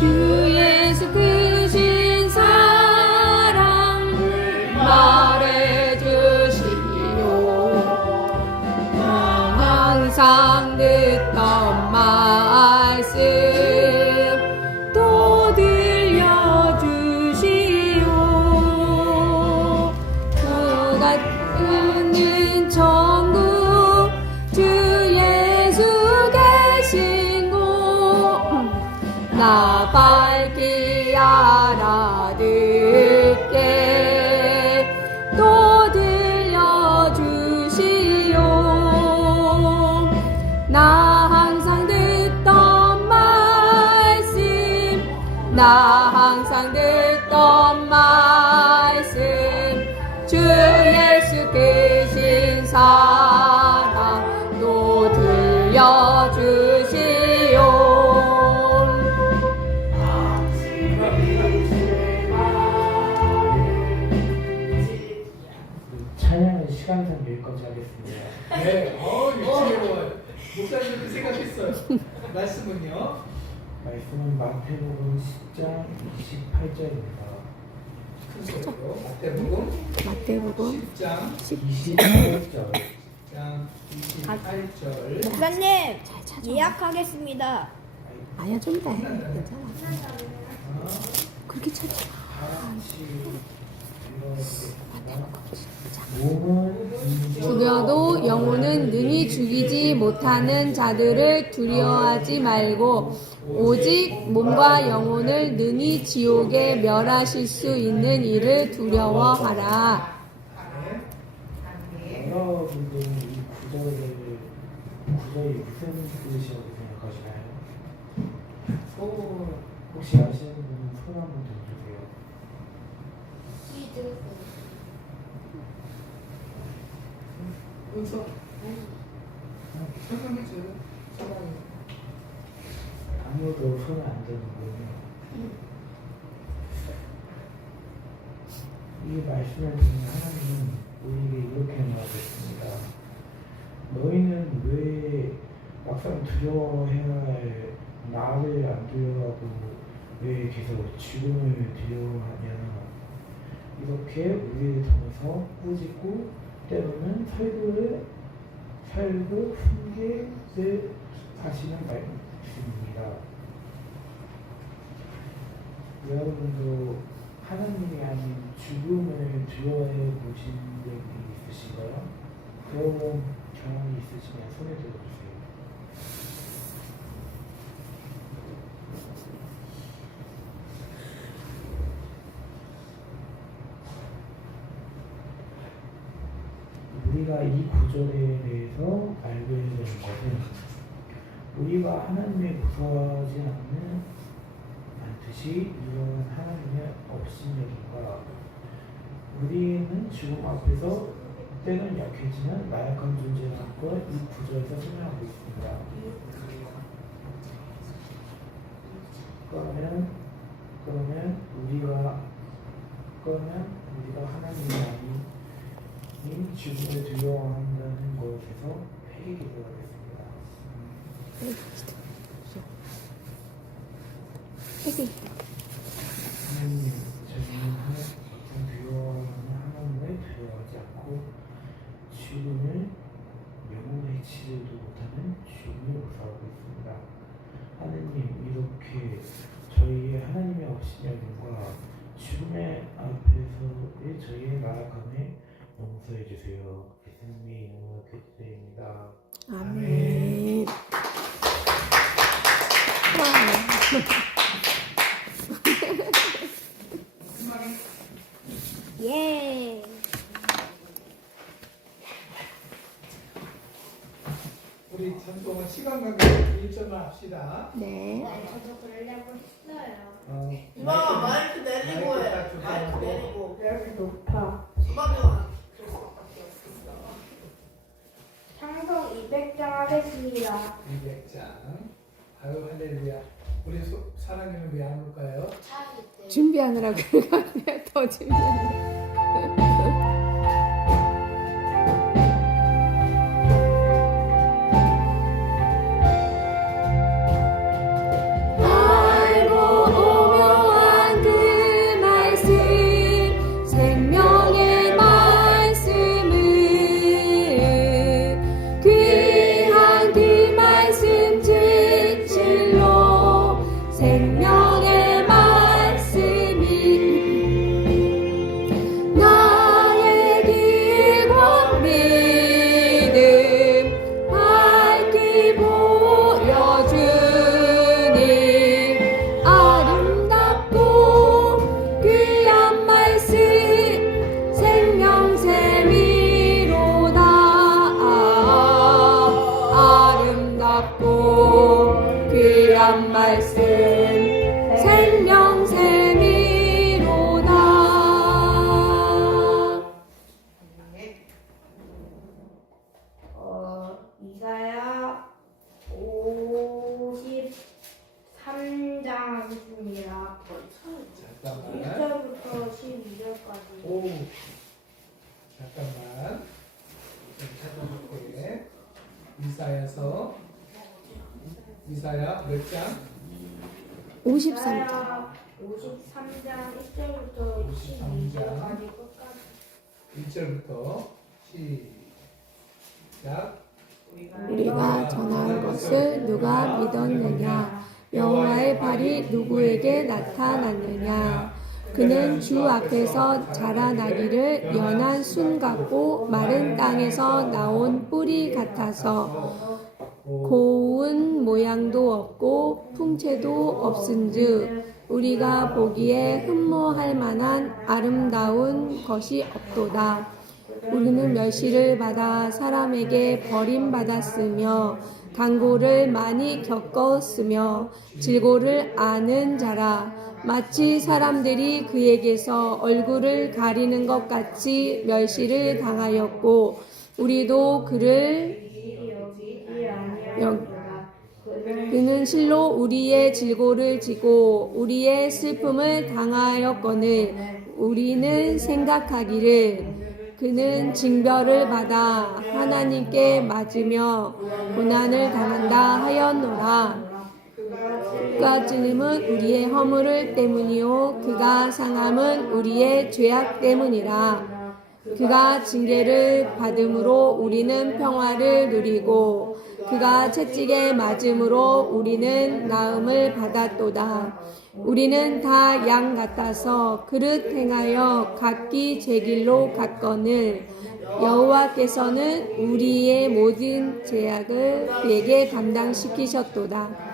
주 예수 크신 사랑을 말해주시오. 항상 듣던 말씀 또 들려주시오. 그가 있는 천국 주 예수 계신 곳 나 밝히 알아듣게 또 들려주시오. 나 항상 듣던 말씀 나 항상 듣던 말씀 주 예수 계신 사랑 또 들려주시오. 찬양은 시간상 여기까지 하겠습니다. 네, 유치원 목사님도 생각했어요. 말씀은요? 말씀은 마태복음 10장 28절입니다. 큰 소리로 마태복음 마태복음 10장 28절. 28절. 목사님 잘 찾아. 예약하겠습니다. 아니야 좀 이따 해. 괜찮아. 어, 그렇게 찾지 마. 같이 읽어보겠습니다. 죽여도 영혼은 능히 죽이지 못하는 자들을 두려워하지 말고 오직 몸과 영혼을 능히 지옥에 멸하실 수 있는 이를 두려워하라. 여러분들은 이 구절이 무슨 뜻이라고 생각하시나요? 혹시 아시는 분은 손 한번 들어주세요. 은서 설명해줘요. 설명해. 아무도 손을 안 드는군요. 이 말씀을 듣는 하나님은 우리에게 이렇게 말하겠습니다. 너희는 왜 막상 두려워해야 할 나를 안 두려워하고 왜 계속 죽음을 두려워하냐. 이렇게 우리를 통해서 꾸짖고 때로는 살고 훈계를 하시는 말씀입니다. 여러분도 하나님이 아닌 죽음을 두려워해 보신 적이 있으신가요? 그런 경험이 있으시면 손에 들어주세요. 우리가 이 구절에 대해서 알게 되는 것은 우리가 하나님을 무서워하지 않듯이 이런 하나님의 업신여김과 우리는 죽음 앞에서 때는 약해지만 나약한 존재라는 걸 이 구절에서 설명하고 있습니다. 그러면 우리가 하나님이 아닌 죽음을 두려워한다는 것에서 회개가 되겠습니다. 하나님, 저희는 두려워하는 하나님을 두려워하지 않고 죽음을 영혼을 해치지도 못하는 죽음을 무서워하고 있습니다. 하나님, 이렇게 저희의 하나님의 업신여김과 죽음의 앞에서의 저희의 나아감에 용서해 주세요. 예수님의 이름으로 기도드립니다. 아멘. 예. 우리 잠깐만 시간 관계로 일정을 합시다. 네. 저도 그러려고 했어요. 엄마 마이크 내리고 해. 마이크 딱 마이크 조정하고. 내리고. 여기 높아. 수박이와 창성 200장 하겠습니다. 200장. 아유 할렐루야. 우리 사랑이는 왜 안 올까요? 준비하느라 그런 것 같아요. 더 준비하느라. 알고 생명의 말씀이 나의 길과 믿음 밝히 보여주니 아름답고 귀한 말씀 생명샘이로다. 아름답고 귀한 말씀 생명샘이로다. 이사야 53장 하겠습니다. 잠깐만. 1절부터 12절까지. 오. 잠깐만. 좀 찾아볼게. 이사야 몇 장? 53장. 53장 1절부터 53장. 12절까지 끝까지. 1절부터 시작. 우리가 전한 것을 누가 믿었느냐? 여호와의 발이 누구에게 나타났느냐? 그는 주 앞에서 자라나기를 연한 순 같고 마른 땅에서 나온 뿌리 같아서 고운 모양도 없고 풍채도 없은즉 우리가 보기에 흠모할 만한 아름다운 것이 없도다. 우리는 멸시를 받아 사람에게 버림받았으며 강고를 많이 겪었으며 질고를 아는 자라. 마치 사람들이 그에게서 얼굴을 가리는 것 같이 멸시를 당하였고 우리도 그를 그는 실로 우리의 질고를 지고 우리의 슬픔을 당하였거늘 우리는 생각하기를 그는 징벌을 받아 하나님께 맞으며 고난을 당한다 하였노라. 그가 찔림은 우리의 허물 때문이요 그가 상함은 우리의 죄악 때문이라. 그가 징계를 받음으로 우리는 평화를 누리고 그가 채찍에 맞음으로 우리는 나음을 받았도다. 우리는 다 양 같아서 그릇 행하여 각기 제 길로 갔거늘 여호와께서는 우리의 모든 죄악을 그에게 감당시키셨도다.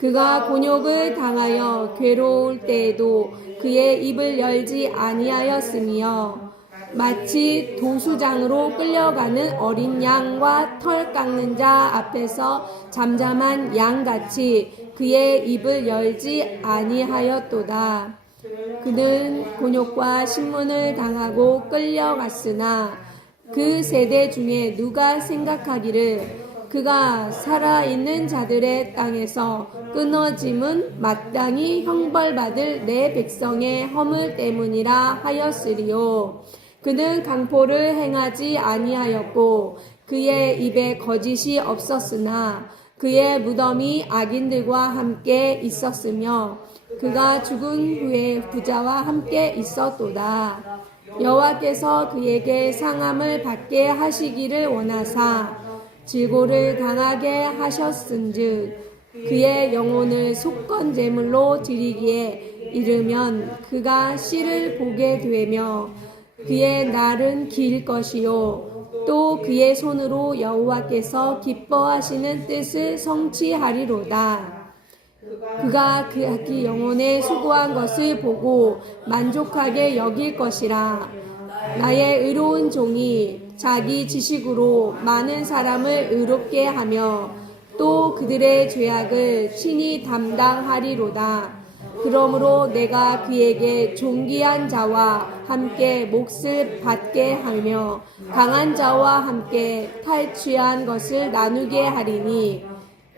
그가 곤욕을 당하여 괴로울 때에도 그의 입을 열지 아니하였으며 마치 도수장으로 끌려가는 어린 양과 털 깎는 자 앞에서 잠잠한 양같이 그의 입을 열지 아니하였도다. 그는 곤욕과 신문을 당하고 끌려갔으나 그 세대 중에 누가 생각하기를 그가 살아있는 자들의 땅에서 끊어짐은 마땅히 형벌받을 내 백성의 허물 때문이라 하였으리요. 그는 강포를 행하지 아니하였고 그의 입에 거짓이 없었으나 그의 무덤이 악인들과 함께 있었으며 그가 죽은 후에 부자와 함께 있었도다. 여호와께서 그에게 상함을 받게 하시기를 원하사 질고를 당하게 하셨은즉 그의 영혼을 속건 제물로 드리기에 이르면 그가 씨를 보게 되며 그의 날은 길 것이요 또 그의 손으로 여호와께서 기뻐하시는 뜻을 성취하리로다. 그가 그 영혼의 수고한 것을 보고 만족하게 여길 것이라. 나의 의로운 종이 자기 지식으로 많은 사람을 의롭게 하며 또 그들의 죄악을 친히 담당하리로다. 그러므로 내가 그에게 존귀한 자와 함께 몫을 받게 하며 강한 자와 함께 탈취한 것을 나누게 하리니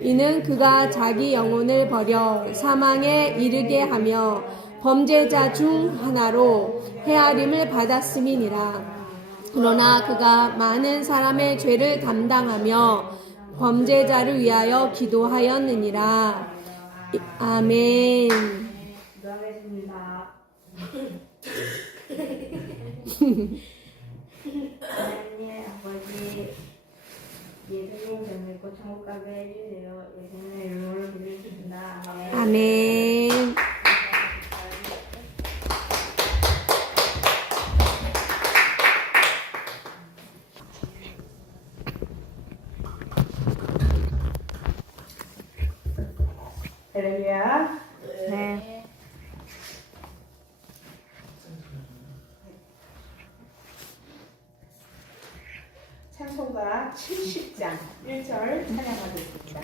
이는 그가 자기 영혼을 버려 사망에 이르게 하며 범죄자 중 하나로 헤아림을 받았음이니라. 그러나 그가 많은 사람의 죄를 담당하며 범죄자를 위하여 기도하였느니라. 아멘. 기도하겠습니다. 하나님 아버지, 예수님 전 믿고 천국 가게 해주세요. 예수님의 이름으로 기도드립니다. 아멘. 아멘. 아멘. 아멘. 네. 찬송가 70장 1절 찬양하겠습니다.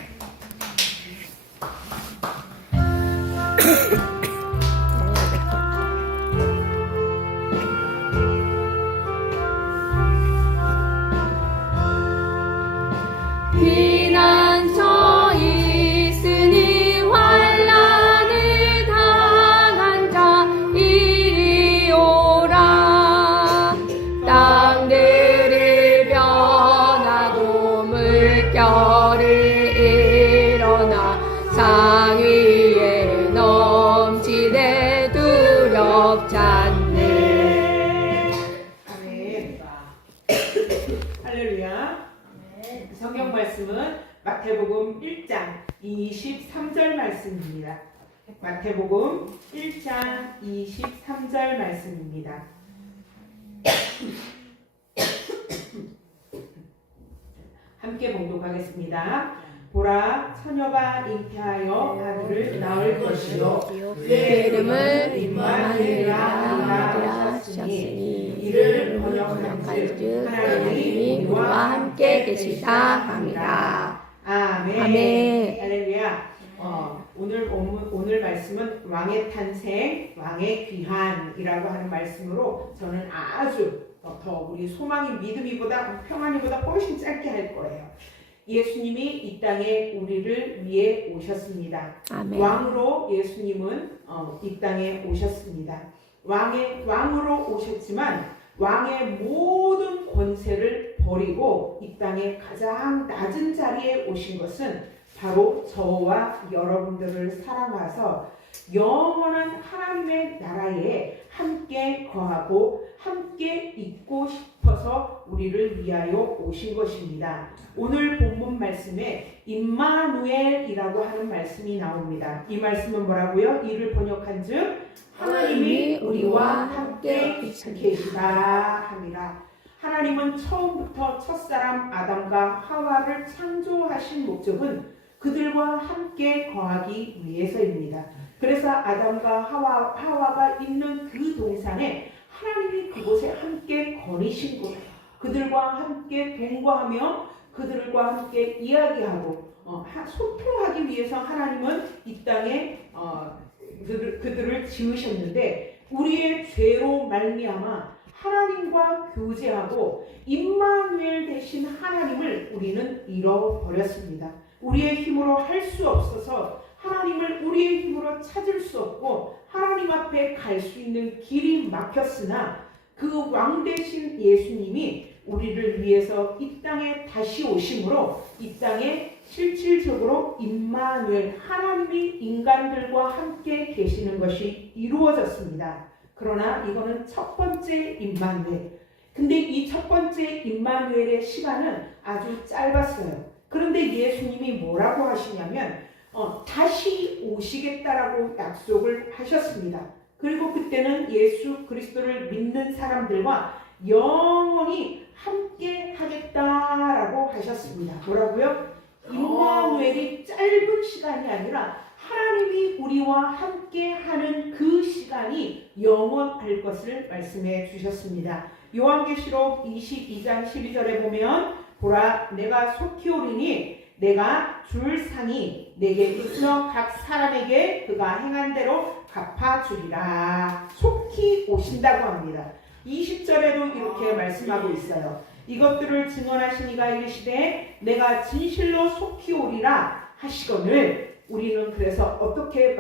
피난처 있으니 환난을 당한 자 이리 오라. 땅들이 변하고 물결이 일어나 상위에 넘치되 두렵지 않네. 아멘. 할렐루야. 성경 말씀은 마태복음 1장 23절 말씀입니다. 마태복음 1장 23절 말씀입니다. 함께 봉독하겠습니다. 보라, 처녀가 잉태하여 아들을 낳을 것이요 그의 이름을 임마누엘이라 임마누엘이라 하셨으니 하셨으니 이를 번역한즉 하나님이 우리와 함께 계시다 함이라. 아멘. 아멘. 할렐루야. 오늘 말씀은 왕의 탄생, 왕의 귀한이라고 하는 말씀으로 저는 아주 더 우리 소망이 믿음이보다 평안이보다 훨씬 짧게 할 거예요. 예수님이 이 땅에 우리를 위해 오셨습니다. 아멘. 왕으로 예수님은 이 땅에 오셨습니다. 왕으로 오셨지만 왕의 모든 권세를 버리고 이 땅에 가장 낮은 자리에 오신 것은 바로 저와 여러분들을 사랑하셔서 영원한 하나님의 나라에 함께 거하고 함께 있고 싶어서 우리를 위하여 오신 것입니다. 오늘 본문 말씀에 임마누엘이라고 하는 말씀이 나옵니다. 이 말씀은 뭐라고요? 이를 번역한즉 하나님이 우리와 함께 계시다 함이라. 하나님은 처음부터 첫사람 아담과 하와를 창조하신 목적은 그들과 함께 거하기 위해서입니다. 그래서 아담과 하와가 있는 그 동산에 하나님이 그곳에 함께 거니신 거예요. 그들과 함께 동거하며 그들과 함께 이야기하고 소통하기 위해서 하나님은 이 땅에 그들을 지으셨는데 우리의 죄로 말미암아 하나님과 교제하고 임마누엘 되신 하나님을 우리는 잃어버렸습니다. 우리의 힘으로 할 수 없어서 하나님을 우리의 힘으로 찾을 수 없고 하나님 앞에 갈 수 있는 길이 막혔으나 그 왕 되신 예수님이 우리를 위해서 이 땅에 다시 오심으로 이 땅에 실질적으로 임마누엘 하나님이 인간들과 함께 계시는 것이 이루어졌습니다. 그러나 이거는 첫 번째 임마누엘. 근데 이 첫 번째 임마누엘의 시간은 아주 짧았어요. 그런데 예수님이 뭐라고 하시냐면 다시 오시겠다라고 약속을 하셨습니다. 그리고 그때는 예수 그리스도를 믿는 사람들과 영원히 함께 하겠다라고 하셨습니다. 뭐라고요? 임마누엘이 짧은 시간이 아니라 하나님이 우리와 함께 하는 그 시간이 영원할 것을 말씀해 주셨습니다. 요한계시록 22장 12절에 보면 보라 내가 속히 오리니 내가 줄 상이 내게 있으며 각 사람에게 그가 행한 대로 갚아주리라. 속히 오신다고 합니다. 20절에도 이렇게 말씀하고 있어요. 이것들을 증언하시니가 이르시되 내가 진실로 속히 오리라 하시거늘 우리는 그래서 어떻게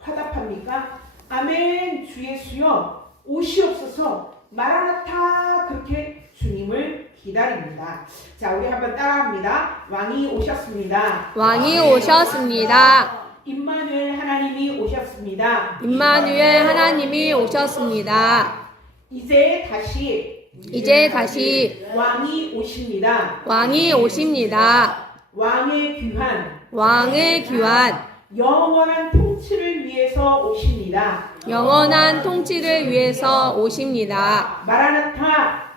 화답합니까? 아멘 주 예수여 오시옵소서 마라나타 그렇게 주님을 기다립니다. 자 우리 한번 따라합니다. 왕이 오셨습니다. 왕이 오셨습니다. 임마누엘 하나님이 오셨습니다. 임마누엘 하나님이 오셨습니다. 이제 다시 왕이 오십니다. 왕이 오십니다. 왕의 귀한 영원한 통치를 위해서 오십니다. 영원한 통치를 위해서 오십니다.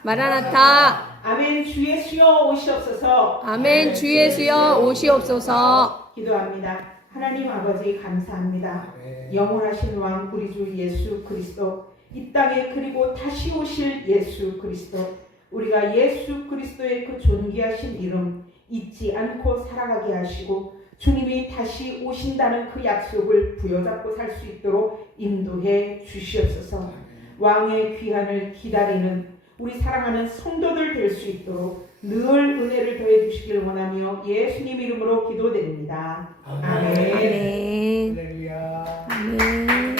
마라나타 아멘 주 예수여 오시옵소서. 아멘 주 예수여 오시옵소서. 기도합니다. 하나님 아버지 감사합니다. 아멘. 영원하신 왕 우리 주 예수 그리스도, 이 땅에 그리고 다시 오실 예수 그리스도, 우리가 예수 그리스도의 그 존귀하신 이름 잊지 않고 살아가게 하시고 주님이 다시 오신다는 그 약속을 부여잡고 살 수 있도록 인도해 주시옵소서. 왕의 귀환을 기다리는 우리 사랑하는 성도들 될 수 있도록 늘 은혜를 더해 주시길 원하며 예수님 이름으로 기도드립니다. 아멘. 아멘. 할렐루야. 아멘.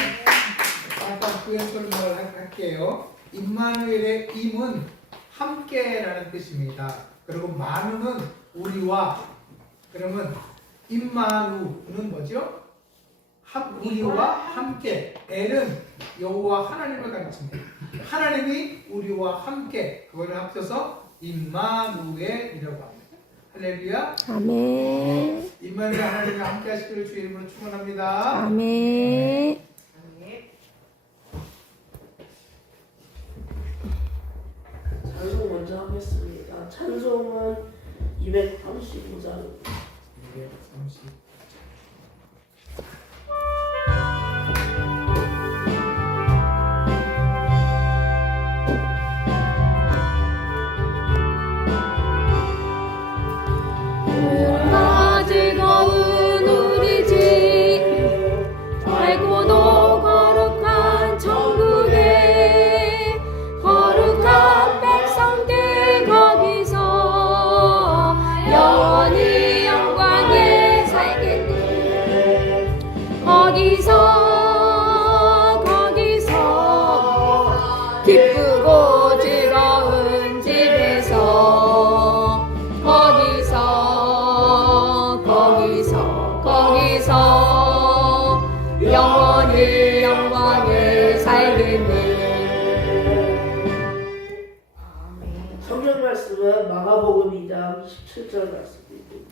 아까 구약 설명을 할게요. 임마누엘의 임은 함께라는 뜻입니다. 그리고 마누는 우리와, 그러면 임마누는 뭐죠? 우리와 함께. 엘은 여호와 하나님을 가르칩니다. 하나님이 우리와 함께, 그걸 합쳐서 임마누엘이라고 합니다. 할렐루야. 아멘. 임마누엘 하나님이 함께 하시기를 주의 이름으로 축원합니다. 아멘. 찬송 먼저 하겠습니다. 찬송은 235장. 230. 나 즐거운 우리 집 밝고도 거룩한 천국에 거룩한 백성들 거기서 영원히 영광에 살겠네. 거기서 기쁘고 즐거운 집에서 거기서 영원히 영광에 살겠네. 성경 말씀은 마가복음 2장 17절 말씀입니다.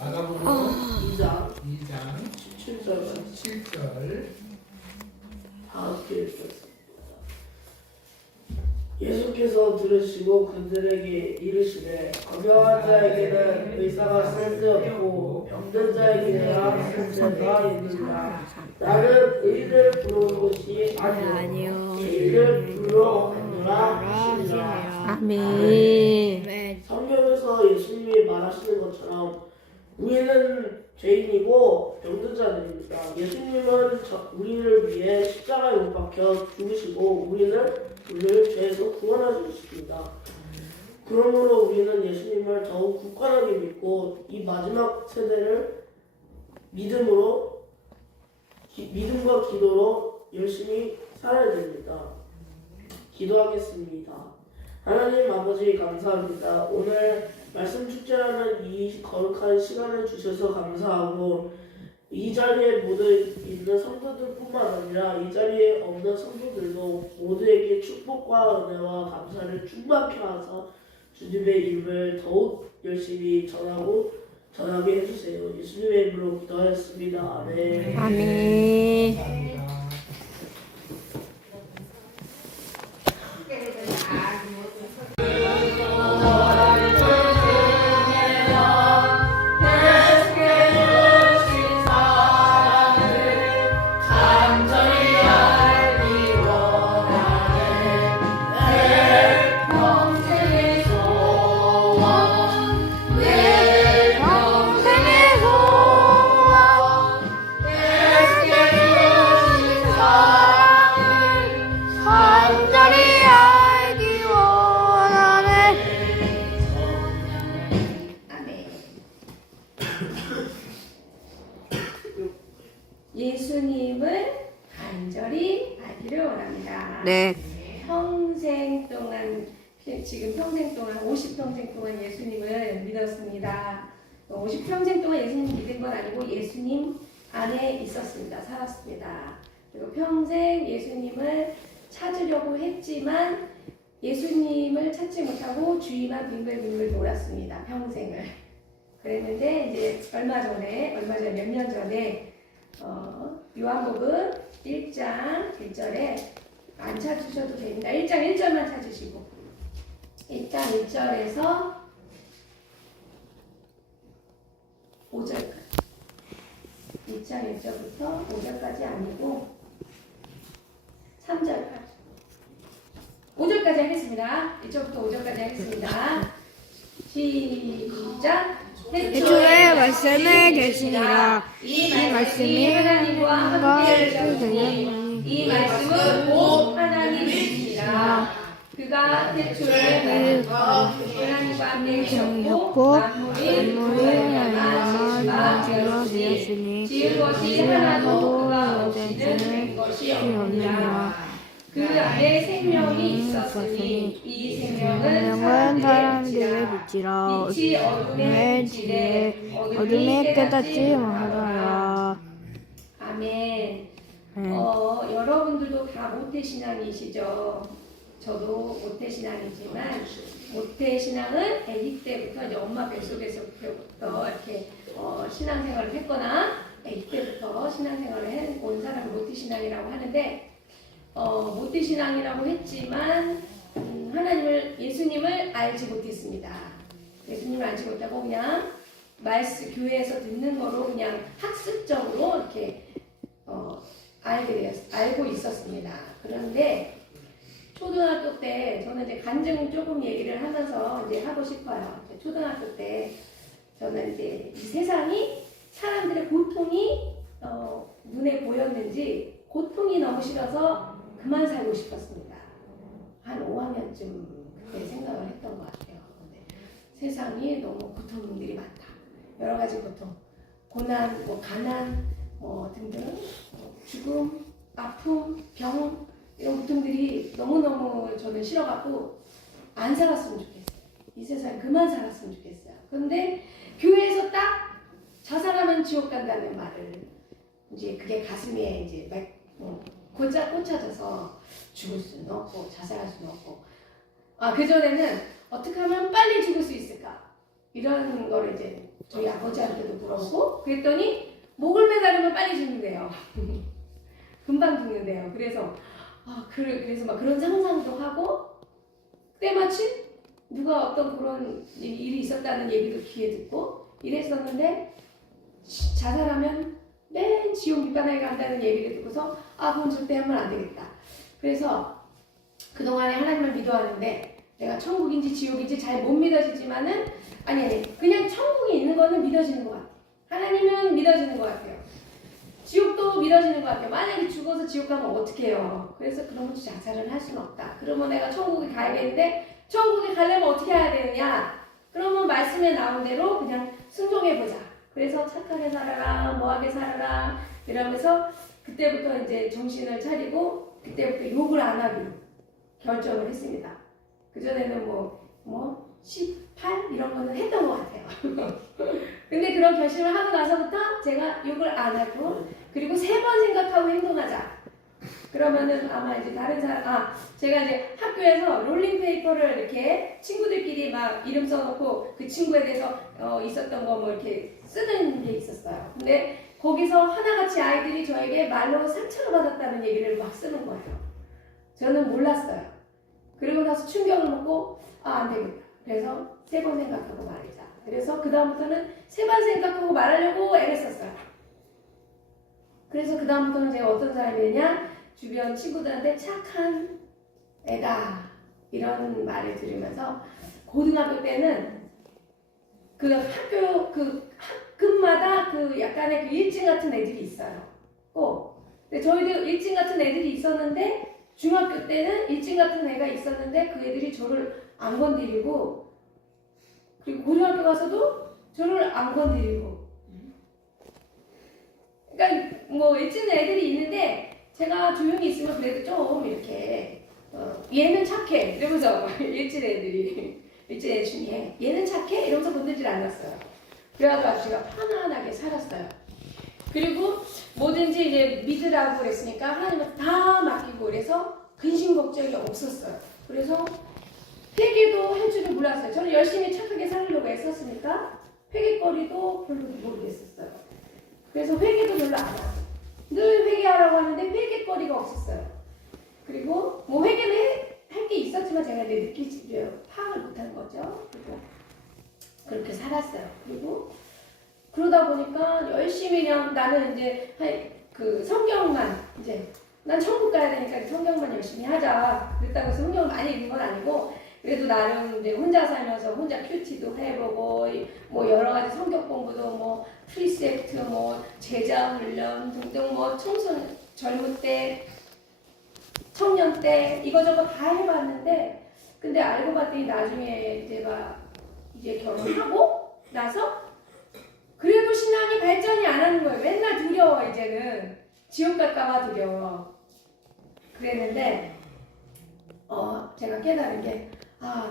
마가복음 2장 2장 17절 말씀 17절. 다 함께 읽겠습니다. 예수께서 들으시고 그들에게 이르시되 건강한 자에게는 의사가 쓸데없고 병든 자에게는 생사가 있느니라. 나는 의를 부르는 것이 아니요 의를 부르노라 하시니라. 아멘. 성경에서 예수님이 말하시는 것처럼 우리는 죄인이고 병든 자들입니다. 예수님은 우리를 위해 십자가에 못 박혀 죽으시고 우리를 죄에서 구원하셨습니다. 그러므로 우리는 예수님을 더욱 굳건하게 믿고 이 마지막 세대를 믿음과 기도로 열심히 살아야 됩니다. 기도하겠습니다. 하나님 아버지 감사합니다. 오늘 말씀 축제라는 이 거룩한 시간을 주셔서 감사하고 이 자리에 모두 있는 성도들뿐만 아니라 이 자리에 없는 성도들도 모두에게 축복과 은혜와 감사를 충만케 하사 주님의 이름을 더욱 열심히 전하게 해주세요. 예수님의 이름으로 기도하였습니다. 아멘. 아멘. 감사합니다. 예수님을 간절히 알기를 원합니다. 네. 평생 동안 지금 평생 동안 50평생 동안 예수님을 믿었습니다. 50평생 동안 예수님 믿은 건 아니고 예수님 안에 있었습니다. 살았습니다. 그리고 평생 예수님을 찾으려고 했지만 예수님을 찾지 못하고 주위만 빙글빙글 돌았습니다. 평생을. 그랬는데 이제 얼마 전에 몇 년 전에 요한복음 1장 1절에 안 찾으셔도 됩니다. 1장 1절만 찾으시고 1장 1절에서 5절까지. 2장 1절부터 5절까지 아니고 3절까지. 5절까지 하겠습니다. 1절부터 5절까지 하겠습니다. 시작. 태초에 말씀을 계시니라. 이 말씀이 하나님과 함께 계셨으니 되셨으니 이 말씀은 곧 하나님이시니라. 그가 태초에 하나님과 함께 계셨고 만물이 하나님과 되었으니 지은 것이 하나도 그가 없이는 된 것이 없느니라. 그 안에 생명이 있었으니 이 생명은 사람들의 빛이라. 빛이 어둠에 비치되 어둠에 깨닫지 못하더라. 아멘. 여러분들도 다 모태신앙이시죠? 저도 모태신앙이지만 모태신앙은 아기 때부터 이제 엄마 뱃속에서부터 이렇게 신앙생활을 했거나 아기 때부터 신앙생활을 해온 사람을 모태신앙이라고 하는데 모태신앙이라고 했지만 하나님을 예수님을 알지 못했습니다. 예수님을 알지 못하고 그냥 교회에서 듣는 거로 그냥 학습적으로 이렇게 알고 있었습니다. 그런데 초등학교 때 저는 이제 간증 조금 얘기를 하면서 이제 하고 싶어요. 초등학교 때 저는 이제 이 세상이 사람들의 고통이 눈에 보였는지 고통이 너무 싫어서 그만 살고 싶었습니다. 한 5학년쯤 그때 생각을 했던 것 같아요. 근데 세상이 너무 고통들이 많다. 여러 가지 고통, 고난, 가난, 등등, 죽음, 아픔, 병 이런 고통들이 너무너무 저는 싫어갖고 안 살았으면 좋겠어요. 이 세상에 그만 살았으면 좋겠어요. 그런데 교회에서 딱 자살하면 지옥 간다는 말을 이제 그게 가슴에 이제 꽂혀져서 죽을 수는 없고 자살할 수는 없고 그전에는 어떻게 하면 빨리 죽을 수 있을까 이런 걸 이제 저희 아버지한테도 물어보고 그랬더니 목을 매달으면 빨리 죽는데요. 금방 죽는데요. 그래서 막 그런 상상도 하고 때마침 누가 어떤 그런 일이 있었다는 얘기도 귀에 듣고 이랬었는데 자살하면 맨 지옥 밑바닥에 간다는 얘기를 듣고서 그건 절대 하면 안 되겠다. 그래서 그동안에 하나님을 믿어왔는데 내가 천국인지 지옥인지 잘 못 믿어지지만은 아니 그냥 천국이 있는 거는 믿어지는 것 같아요. 하나님은 믿어지는 것 같아요. 지옥도 믿어지는 것 같아요. 만약에 죽어서 지옥 가면 어떻게 해요? 그래서 그러면 자살을 할 수는 없다. 그러면 내가 천국에 가야겠는데 천국에 가려면 어떻게 해야 되느냐? 그러면 말씀에 나온 대로 그냥 순종해보자. 그래서 착하게 살아라, 뭐하게 살아라 이러면서 그때부터 이제 정신을 차리고 그때부터 욕을 안 하기로 결정을 했습니다. 그전에는 18 이런 거는 했던 것 같아요. 근데 그런 결심을 하고 나서부터 제가 욕을 안 하고 그리고 3번 생각하고 행동하자. 그러면은 아마 이제 다른 사람 제가 이제 학교에서 롤링페이퍼를 이렇게 친구들끼리 막 이름 써놓고 그 친구에 대해서 있었던 거 이렇게 쓰는 게 있었어요. 근데 거기서 하나같이 아이들이 저에게 말로 상처를 받았다는 얘기를 막 쓰는 거예요. 저는 몰랐어요. 그리고 나서 충격을 먹고 안 되겠다. 그래서 3번 생각하고 말이자. 그래서 그 다음부터는 3번 생각하고 말하려고 애를 썼어요. 그래서 그 다음부터는 제가 어떤 사람이냐 주변 친구들한테 착한 애다 이런 말을 들으면서 고등학교 때는 그 학교 그 학급마다 그 약간의 그 일진 같은 애들이 있어요. 근데 저희도 일진 같은 애들이 있었는데 중학교 때는 일진 같은 애가 있었는데 그 애들이 저를 안 건드리고 그리고 고등학교 가서도 저를 안 건드리고 그러니까 일진 애들이 있는데 제가 조용히 있으면 그래도 좀 이렇게 얘는 착해 이러면서 일진 애 중에 얘는 착해 이러면서 건들질 않았어요. 그래가지고 제가 편안하게 살았어요. 그리고 뭐든지 이제 믿으라고 그랬으니까 하나님은 다 맡기고 그래서 근심 걱정이 없었어요. 그래서 회개도 할 줄을 몰랐어요. 저는 열심히 착하게 살려고 애썼으니까 회개거리도 별로 모르겠었어요. 그래서 회개도 별로 안 하고 늘 회개하라고 하는데 회개거리가 없었어요. 그리고 회개는 할 게 있었지만 제가 파악을 못한 거죠. 그리고 그렇게 살았어요. 그리고 그러다 보니까 열심히 그냥 나는 이제 그 성경만 이제 난 천국 가야 되니까 성경만 열심히 하자. 그랬다고 해서 성경을 많이 읽은 건 아니고 그래도 나름 이제 혼자 살면서 혼자 큐티도 해보고 뭐 여러 가지 성경 공부도 뭐 프리셉트 뭐 제자 훈련 등등 뭐 청소년 젊을 때 청년 때 이거저거 다 해봤는데 근데 알고 봤더니 나중에 내가 이제 결혼하고 나서 그래도 신앙이 발전이 안 하는 거예요. 맨날 두려워 이제는 지옥 갈까봐 두려워. 그랬는데 제가 깨달은 게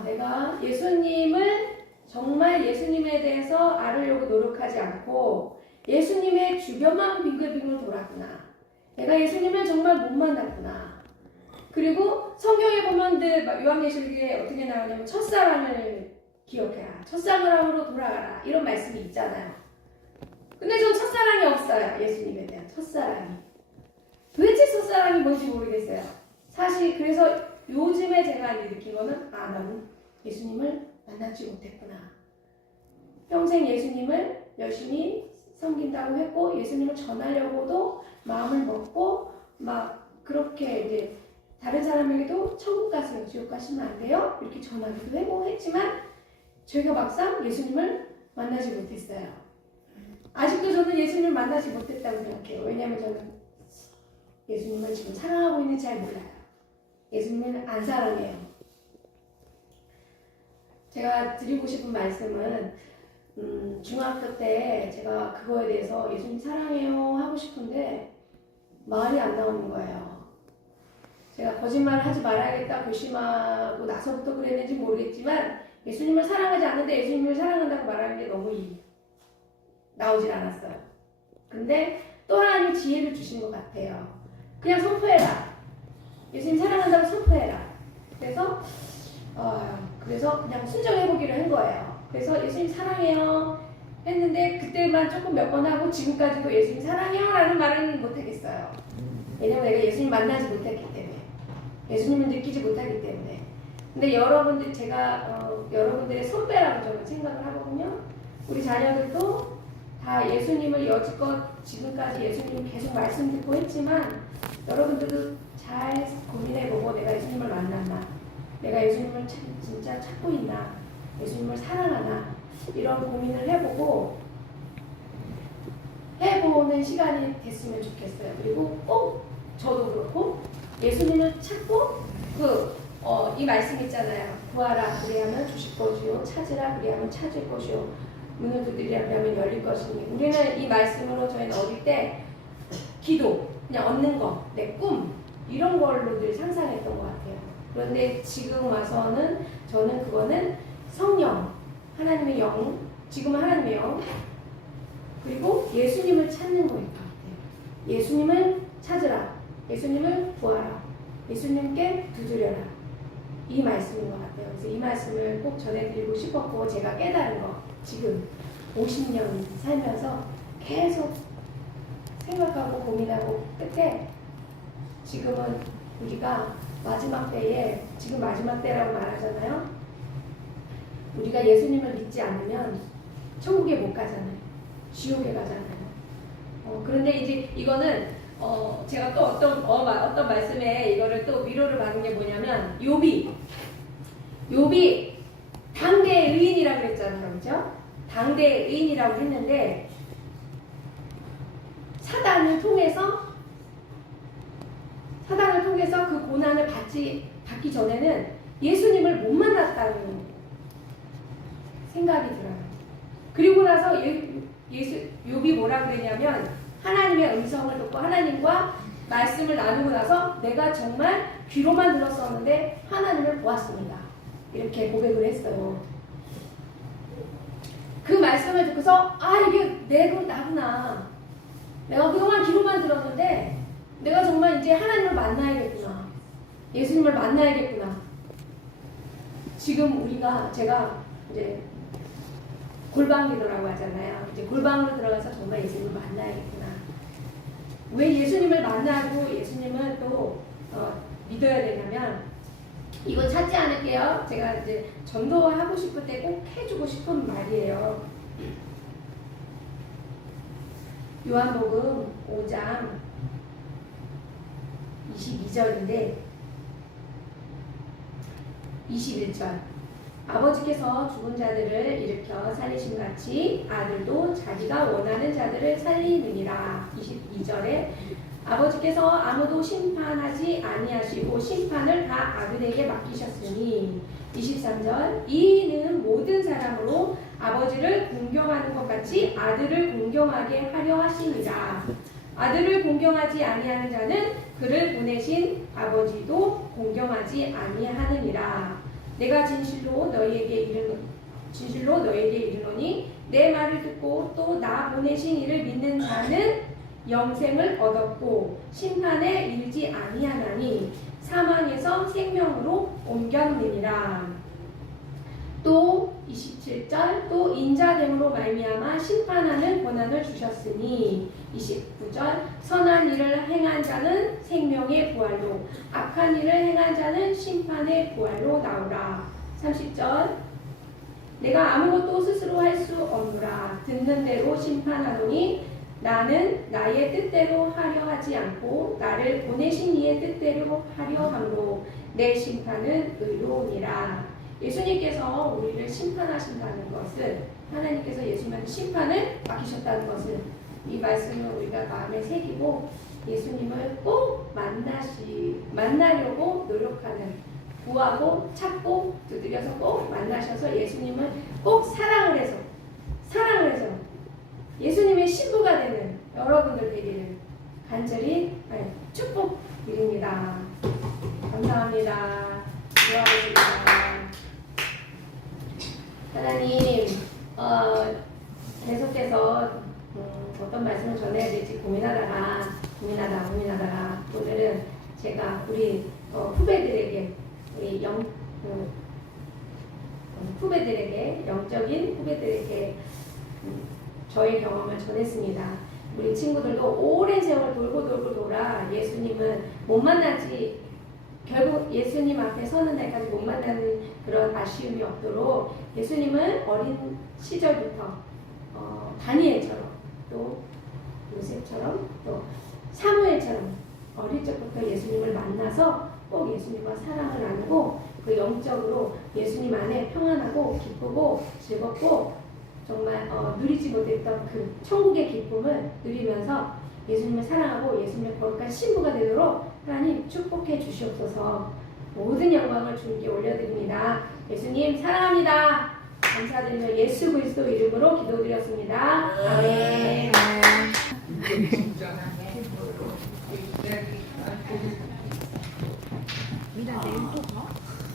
내가 예수님을 정말 예수님에 대해서 알으려고 노력하지 않고 예수님의 주변만 빙글빙글 돌았구나. 내가 예수님을 정말 못 만났구나. 그리고 성경에 보면 요한계시록에 어떻게 나오냐면 첫사랑을 기억해라. 첫사랑으로 돌아가라. 이런 말씀이 있잖아요. 근데 전 첫사랑이 없어요. 예수님에 대한 첫사랑이. 도대체 첫사랑이 뭔지 모르겠어요. 사실 그래서 요즘에 제가 이제 느낀 거는 나는 예수님을 만나지 못했구나. 평생 예수님을 열심히 섬긴다고 했고 예수님을 전하려고도 마음을 먹고 막 그렇게 이제 다른 사람에게도 천국 가세요, 지옥 가시면 안 돼요 이렇게 전하기도 하고 했지만 저희가 막상 예수님을 만나지 못했어요. 아직도 저는 예수님을 만나지 못했다고 생각해요. 왜냐하면 저는 예수님을 지금 사랑하고 있는지 잘 몰라요. 예수님을 안 사랑해요. 제가 드리고 싶은 말씀은 중학교 때 제가 그거에 대해서 예수님 사랑해요 하고 싶은데 말이 안 나오는 거예요. 제가 거짓말을 하지 말아야겠다 결심하고 나서부터 그랬는지 모르겠지만 예수님을 사랑하지 않는데 예수님을 사랑한다고 말하는 게 너무 나오질 않았어요. 근데 또 하나님 지혜를 주신 것 같아요. 그냥 선포해라. 예수님 사랑한다고 선포해라. 그래서 그냥 순종해보기를 한 거예요. 그래서 예수님 사랑해요 했는데 그때만 조금 몇 번 하고 지금까지도 예수님 사랑해요 라는 말은 못하겠어요. 왜냐면 내가 예수님 만나지 못했기 때문에 예수님을 느끼지 못하기 때문에. 근데 여러분들 제가 여러분들의 선배라고 저는 생각을 하거든요. 우리 자녀들도 다 예수님을 여지껏 지금까지 예수님 계속 말씀 듣고 했지만 여러분들도 잘 고민해보고 내가 예수님을 만났나, 내가 예수님을 진짜 찾고 있나, 예수님을 사랑하나 이런 고민을 해보는 시간이 됐으면 좋겠어요. 그리고 꼭 저도 그렇고 예수님을 찾고 이 말씀 있잖아요. 구하라 그리하면 주실 것이요, 찾으라 그리하면 찾을 것이요, 문을 두드리라 그리하면 열릴 것이니. 우리는 이 말씀으로 저희는 어릴 때 기도, 그냥 얻는 거, 내 꿈 이런 걸로 늘 상상했던 것 같아요. 그런데 지금 와서는 저는 그거는 성령, 하나님의 영, 지금은 하나님의 영, 그리고 예수님을 찾는 거일 것 같아요. 예수님을 찾으라, 예수님을 구하라, 예수님께 두드려라. 이 말씀인 것 같아요. 그래서 이 말씀을 꼭 전해드리고 싶었고 제가 깨달은 거 지금 50년 살면서 계속 생각하고 고민하고 끝에 지금은 우리가 마지막 때에, 지금 마지막 때라고 말하잖아요. 우리가 예수님을 믿지 않으면 천국에 못 가잖아요. 지옥에 가잖아요. 그런데 이제 이거는 제가 또 어떤 말씀에 이거를 또 위로를 받은 게 뭐냐면 욥이 당대 의인이라고 그랬잖아요. 그렇죠? 당대 의인이라고 했는데 사단을 통해서 그 고난을 받기 전에는 예수님을 못 만났다는 생각이 들어요. 그리고 나서 욥이 뭐라 그랬냐면 하나님의 음성을 듣고 하나님과 말씀을 나누고 나서 내가 정말 귀로만 들었었는데 하나님을 보았습니다. 이렇게 고백을 했어요. 그 말씀을 듣고서 이게 나구나. 내가 그동안 귀로만 들었는데 내가 정말 이제 하나님을 만나야겠구나. 예수님을 만나야겠구나. 지금 제가 이제 골방기도라고 하잖아요. 이제 골방으로 들어가서 정말 예수님을 만나야겠구나. 왜 예수님을 만나고 예수님을 또 믿어야 되냐면 이거 찾지 않을게요. 제가 이제 전도하고 싶을 때 꼭 해주고 싶은 말이에요. 요한복음 5장 22절인데 21절 아버지께서 죽은 자들을 일으켜 살리심 같이 아들도 자기가 원하는 자들을 살리느니라. 22절에 아버지께서 아무도 심판하지 아니하시고 심판을 다 아들에게 맡기셨으니 23절 이는 모든 사람으로 아버지를 공경하는 것 같이 아들을 공경하게 하려 하시니라. 아들을 공경하지 아니하는 자는 그를 보내신 아버지도 공경하지 아니하느니라. 내가 진실로 너희에게 이르노니 내 말을 듣고 또 나 보내신 이를 믿는 자는 영생을 얻었고 심판에 이르지 아니하나니 사망에서 생명으로 옮겼느니라. 또 27절 또 인자됨으로 말미암아 심판하는 권한을 주셨으니 29절 선한 일을 행한 자는 생명의 부활로 악한 일을 행한 자는 심판의 부활로 나오라. 30절 내가 아무것도 스스로 할 수 없노라. 듣는 대로 심판하노니 나는 나의 뜻대로 하려 하지 않고 나를 보내신 이의 뜻대로 하려 함으로 내 심판은 의로우니라. 예수님께서 우리를 심판하신다는 것은 하나님께서 예수님한테 심판을 맡기셨다는 것은 이 말씀을 우리가 마음에 새기고 예수님을 꼭 만나려고 노력하는 구하고 찾고 두드려서 꼭 만나셔서 예수님을 꼭 사랑을 해서 예수님의 신부가 되는 여러분들 되기를 간절히 축복드립니다. 감사합니다. 기도하겠습니다. 하나님 계속해서 어떤 말씀을 전해야 될지 고민하다가 오늘은 제가 우리 후배들에게 우리 영적인 후배들에게 저의 경험을 전했습니다. 우리 친구들도 오랜 세월 돌고 돌아 예수님은 못 만나지 결국 예수님 앞에 서는 날까지 못 만나는 그런 아쉬움이 없도록 예수님은 어린 시절부터 다니엘처럼 또 요셉처럼 또 사무엘처럼 어릴 적부터 예수님을 만나서 꼭 예수님과 사랑을 나누고 그 영적으로 예수님 안에 평안하고 기쁘고 즐겁고 정말 누리지 못했던 그 천국의 기쁨을 누리면서 예수님을 사랑하고 예수님의 거룩한 신부가 되도록 하나님 축복해 주시옵소서. 모든 영광을 주님께 올려드립니다. 예수님 사랑합니다. 감사드리며 예수 그리스도 이름으로 기도드렸습니다. 아멘.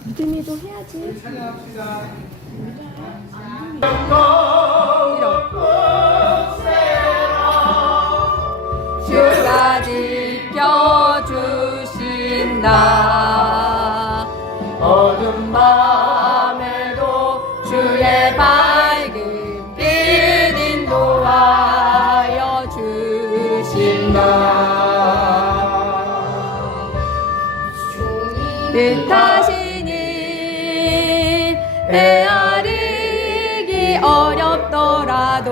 믿음이도 해야지. 찬양합시다. 주가 지켜주신다. 어둠 밤에도 주의 밝은 빛 인도하여 주신다. 뜻하시니 헤아리기 어렵더라도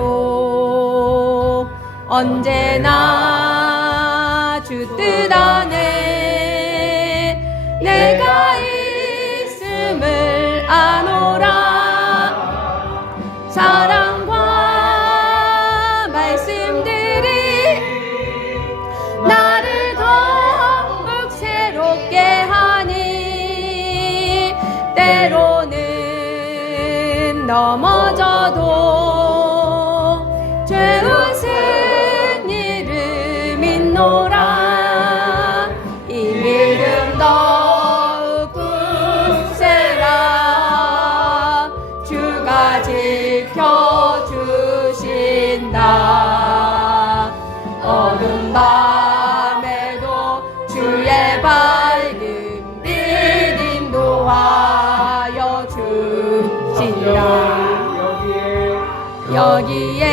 언제나 주 뜻 안에 내가 있음을 아노라. 사랑과 말씀들이 나를 더욱 새롭게 하니 때로는 넘어져도 죄웃은 이름 있노라. 이 믿음 더욱 굳세라. 주가 지켜주신다. 어두운 밤에도 주의 밝은 빛 인도하여 주신다. 여기에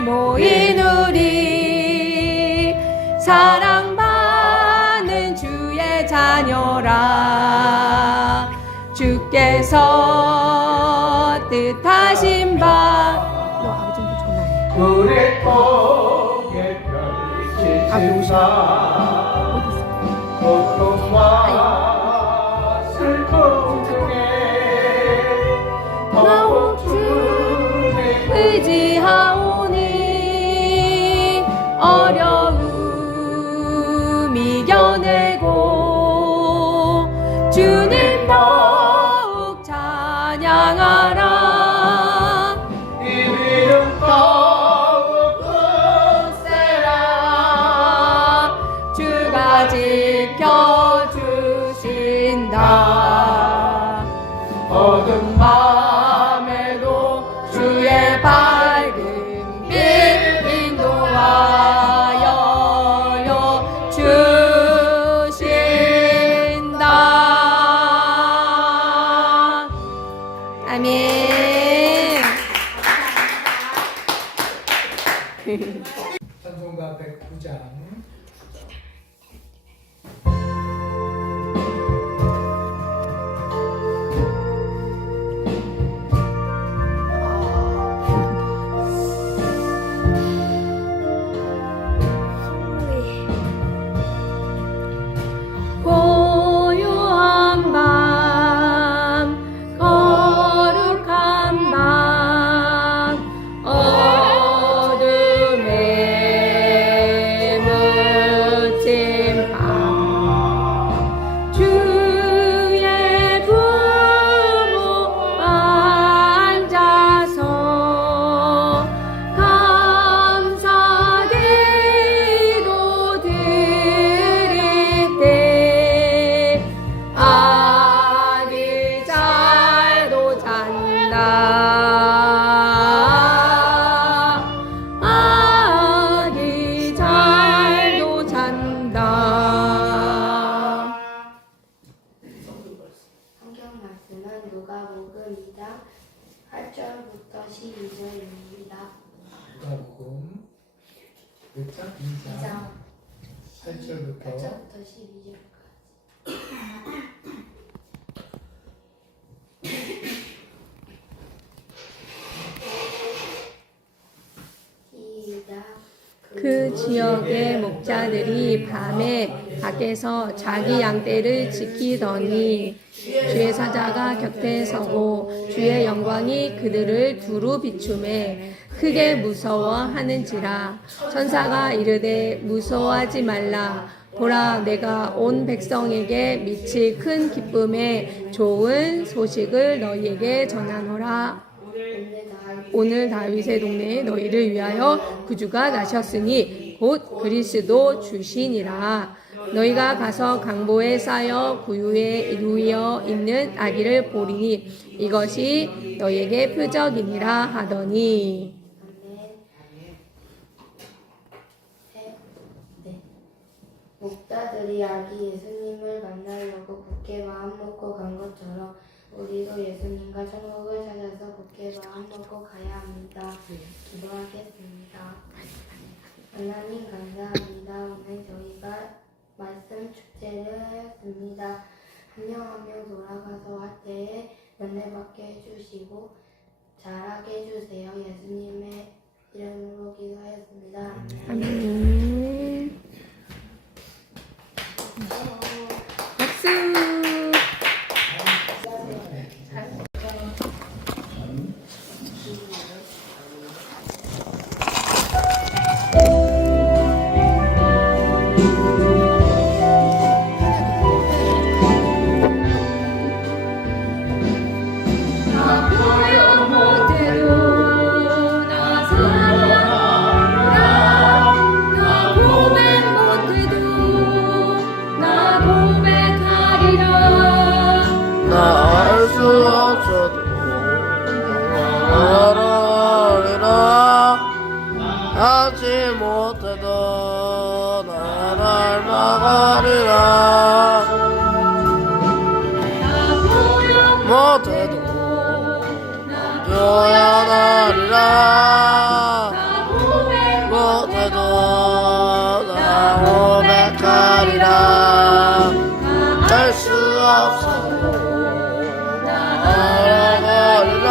모인 우리 사랑받는 주의 자녀라. 주께서 뜻하신 바 너 아버지한테 전화해. 우리 고통과 슬픔 중에 더욱 주의 의지하오니 어려움 이겨내고 주님 더욱 찬양하라. 이 이름 더욱 굳세라. 주가 지켜주신다. 어둠 밤에도 주의 밝은 빛 인도하여 주신다. 아멘. 찬송가 109장. 고요한 밤 거룩한 밤 어둠에 묻힌 밤 주의 부모 앉아서 감사기도 드릴 때 아기 잘도 잔다. 아기 잘도 잔다. 성경 말씀은 누가복음이다 8절부터 12절입니다. 누가복음 1장 2장 8절부터 12절까지. 시작. 그 지역의 목자들이 밤에 밖에서 자기 양떼를 지키더니 주의 사자가 곁에 서고 주의 영광이 그들을 두루 비추매 크게 무서워하는지라. 천사가 이르되 무서워하지 말라. 보라, 내가 온 백성에게 미칠 큰 기쁨의 좋은 소식을 너희에게 전하노라. 오늘 다윗의 동네에 너희를 위하여 구주가 나셨으니 곧 그리스도 주시니라. 너희가 가서 강보에 쌓여 구유에 누이어 있는 아기를 보리니 이것이 너희에게 표적이니라 하더니. 네. 목자들이 아기 예수님을 만나려고 굳게 마음 먹고 간 것처럼 우리도 예수님과 천국을 찾아서 굳게 마음 먹고 가야 합니다. 기도하겠습니다. 하나님 감사합니다. 오늘 저희가 말씀 축제를 하였습니다. 한 명 한 명 돌아가서 할 때에 연례받게 해주시고 잘하게 해주세요. 예수님의 이름으로 기도하였습니다. 아멘. 박수. 하지 못해도 나를 막으리라. 못해도 교양하리라. 못해도 나 고백하리라. 할 수 없어도 나아가리라.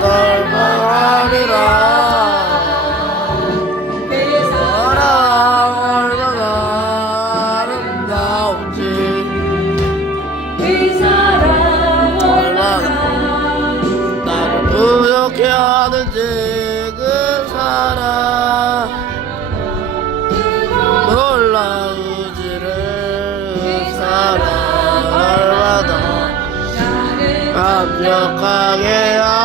덜망하리라 사랑 얼마나 아름다운지 그 사랑 얼마나 나를 부욕해 하는지 그 사랑 놀라우지를 그 사랑 얼마나 완벽하게 하는지.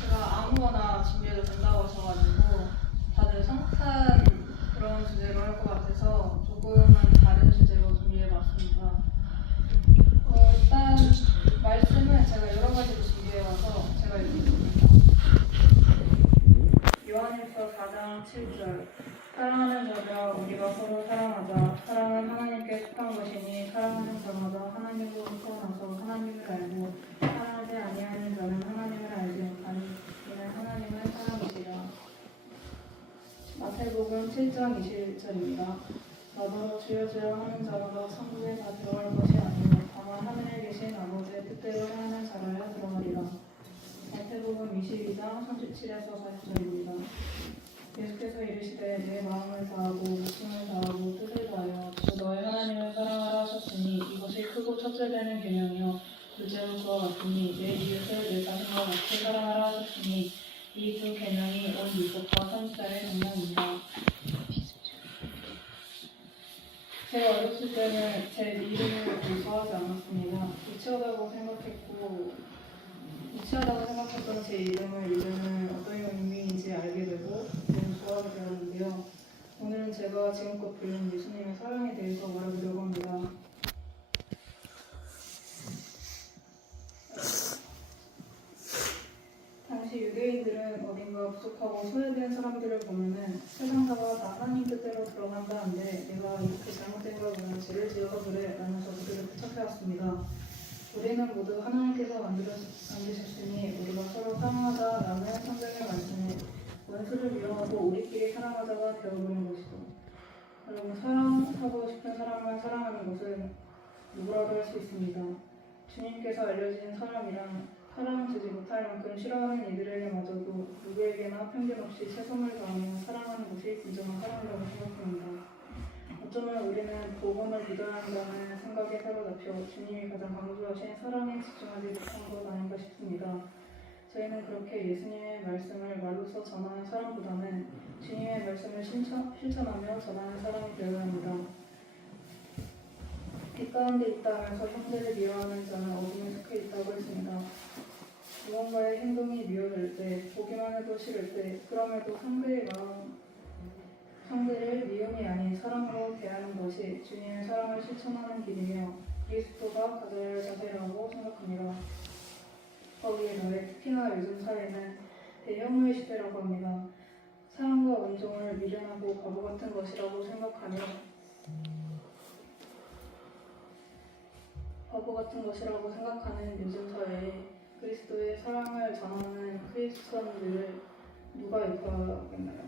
제가 아무거나 준비해도 된다고 하셔가지고 다들 성탄 그런 주제로 할 것 같아서 조금은 다른 주제로 준비해봤습니다. 일단 말씀은 제가 여러 가지로 준비해와서 제가 읽겠습니다. 요한일서 4장 7절 사랑하는 자들아 우리가 서로 사랑하자. 사랑은 하나님께 속한 것이니 사랑하는 자마다 하나님으로부터 나서 하나님을 알고 사랑하지 아니하는 자는 하나님을 알지 못하니 이는 하나님은 사랑이시라. 마태복음 7장 21절입니다. 나더러 주여 주여 하는 자마다 천국에 다 들어갈 것이 아니요 다만 하늘에 계신 아버지의 뜻대로 하는 자라야 들어가리라. 마태복음 22장 37에서 40절입니다. 예수께서 이르시되 내 마음을 다하고 목숨을 다하고 뜻을 다하여 주 너의 하나님을 사랑하라 하셨으니 이것이 크고 첫째 되는 계명이요 둘째로 그와 같으니 내 이웃을 내 자신과 같이 사랑하라 하셨으니 이 두 계명이 온 율법과 선지자의 경명입니다. 제가 어렸을 때는 제 이름을 고소하지 않았습니다. 유치하다고 생각했던 제 이름을 이제는 어떤 의미인지 알게 되고 좋아하게 되었는데요. 오늘은 제가 지금껏 부른 예수님의 사랑에 대해서 말해보려고 합니다. 당시 유대인들은 어딘가 부족하고 소외된 사람들을 보면은 세상사가 다 하나님 뜻대로 들어간다는데 내가 이렇게 잘못된 걸 보면 죄를 지어서 그래 라면서 그들을 부탁해왔습니다. 우리는 모두 하나님께서 만드셨으니 우리가 서로 사랑하자라는 성경의 말씀에 원수를 미워하고 우리끼리 사랑하자가 되어버린 것이죠. 여러분 사랑하고 싶은 사람을 사랑하는 것은 누구라도 할 수 있습니다. 주님께서 알려진 사람이란 사랑 주지 못할 만큼 싫어하는 이들에게마저도 누구에게나 편견 없이 최선을 다하며 사랑하는 것이 진정한 사랑이라고 생각합니다. 어쩌면 우리는 복음을 믿어야 한다는 생각에 사로잡혀 주님이 가장 강조하신 사랑에 집중하지 못한 것 아닌가 싶습니다. 저희는 그렇게 예수님의 말씀을 말로써 전하는 사람보다는 주님의 말씀을 실천하며 전하는 사람이 되어야 합니다. 빛 가운데 있다 하면서 형제를 미워하는 자는 어둠에 속해 있다고 했습니다. 무언가의 행동이 미워질 때, 보기만 해도 싫을 때, 그럼에도 상대를 미움이 아닌 사랑으로 대하는 것이 주님의 사랑을 실천하는 길이며 그리스도가 가져야 할 자세라고 생각합니다. 거기에 더해 특히나 요즘 사회는 대형의 시대라고 합니다. 사랑과 온종을 미련하고 바보 같은 것이라고 생각하며 하는 요즘 사회에 그리스도의 사랑을 전하는 크리스천들을 누가 욕하겠나요?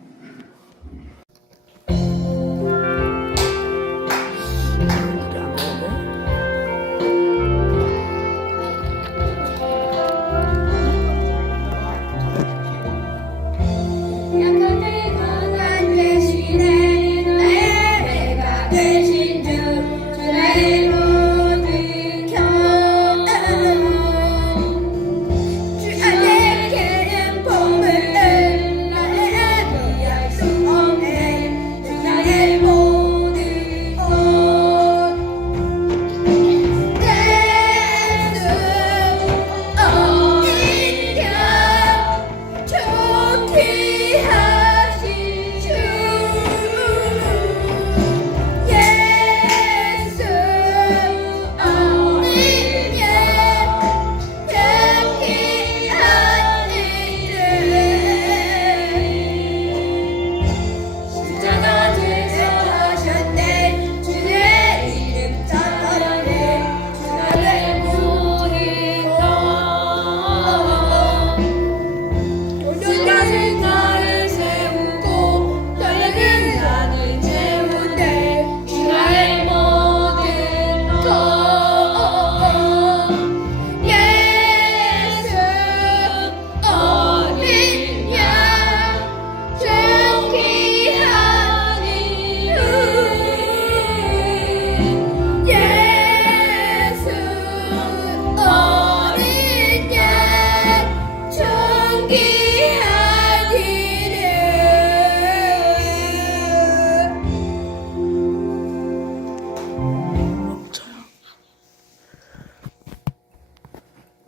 주 안에 계신 복을 나에게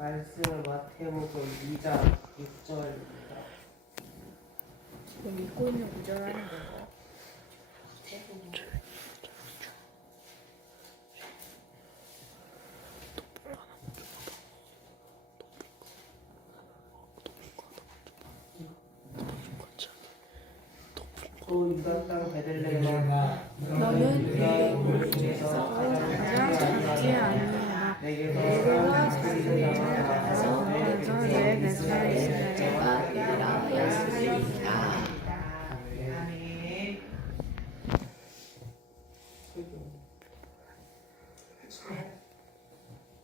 말씀은 마태복음 2장 6절입니다. 지금 믿고 있는 구절하는 거예요. 또 유다 땅 베들레헴아 너는 유다 중에서 가장 작지 아니하라. 내게서 내가 사람들이 사람을 나와서 내서 내 뱃살에 있으라. 제가 일하였습니다. 아멘.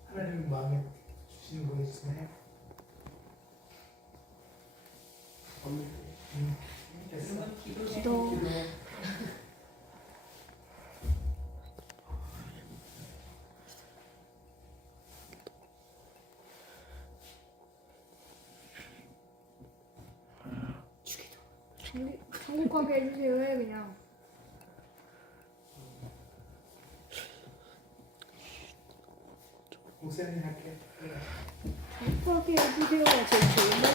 하나님 마음에 주시는 거 있으면 기도. 천국 가게 해주세요. 해 그냥. 목사님 할게. 천국 가게 해주세요. 제 제일